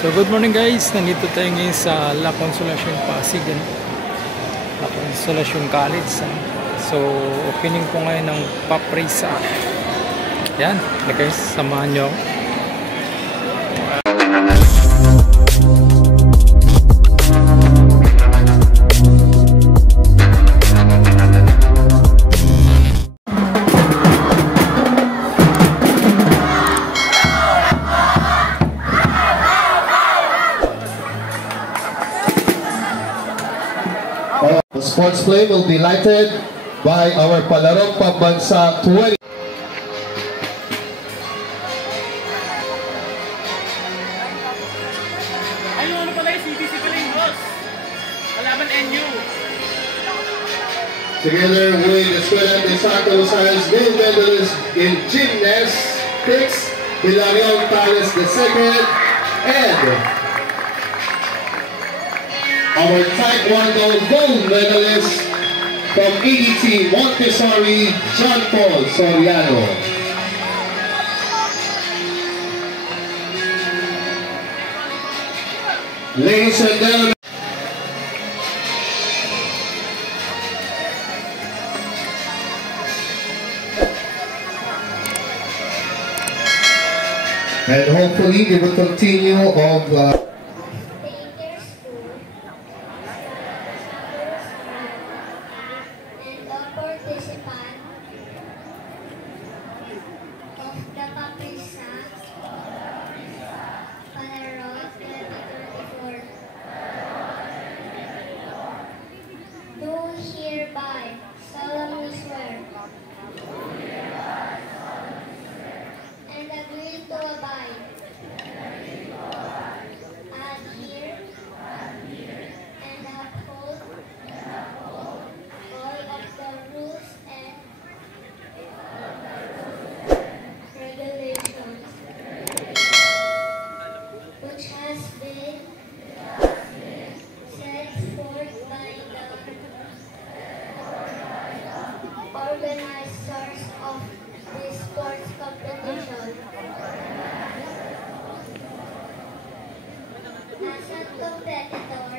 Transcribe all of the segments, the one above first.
So good morning guys, nandito tayo ngayon sa La Consolacion Pasig, La Consolacion College. So opening po ngayon ng Paprisa. Yan, guys, samahan nyo. The sports play will be lighted by our Palarong Pambansa 20. Ayun, ano pala yung CBC Pilingos? Kalaban NU. Together with Escuela de Santo Rosario gold medalist in gymnastics, Hilarion Pares II, and our Taekwondo gold medalist from EET Montessori, John Paul Soriano. Ladies and gentlemen, and hopefully we will continue of hereby solemnly swear and agree to abide, adhere, and uphold all of the rules and regulations which has been set forth by the organizers of this sports competition. As a competitor,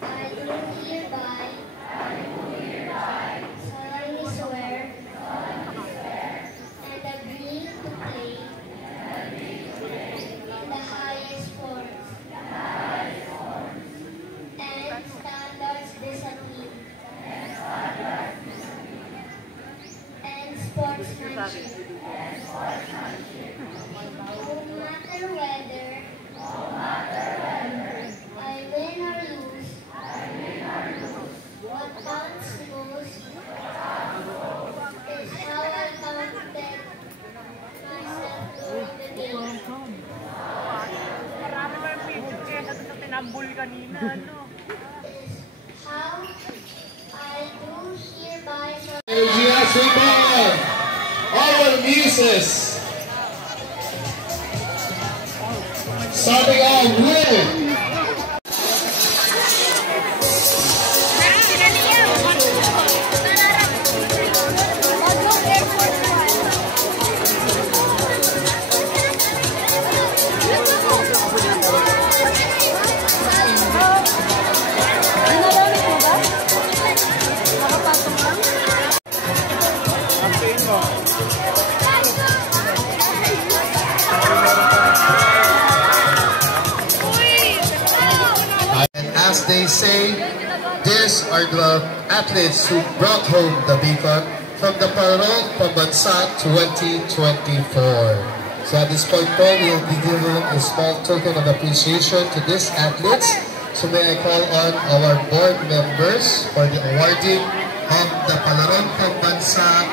I do hereby solemnly swear and agree to play in the highest forms and standards discipline and sportsmanship. No matter whether I win or lose, what counts most is how I conduct myself during the game. Marami ba yung picture kaya sa tinambol kanina, no? Is how I do hereby our muses starting off with as they say, these are the athletes who brought home the beacon from the Palarong Pambansa 2024. So at this point, we will be giving a small token of appreciation to these athletes. So may I call on our board members for the awarding of the Palarong Pambansa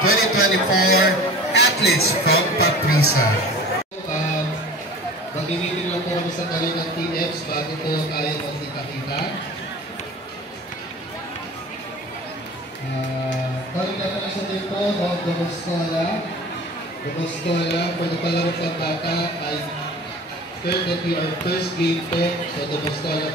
2024 athletes from Paprisa. Mag-meeting lang po kami sa tali ng TX bago po tayo magkita-kita. Calling na lang sa tempo of the Moscola. The Moscola for the Palarong Pambata ay currently our first game po. So the Moscola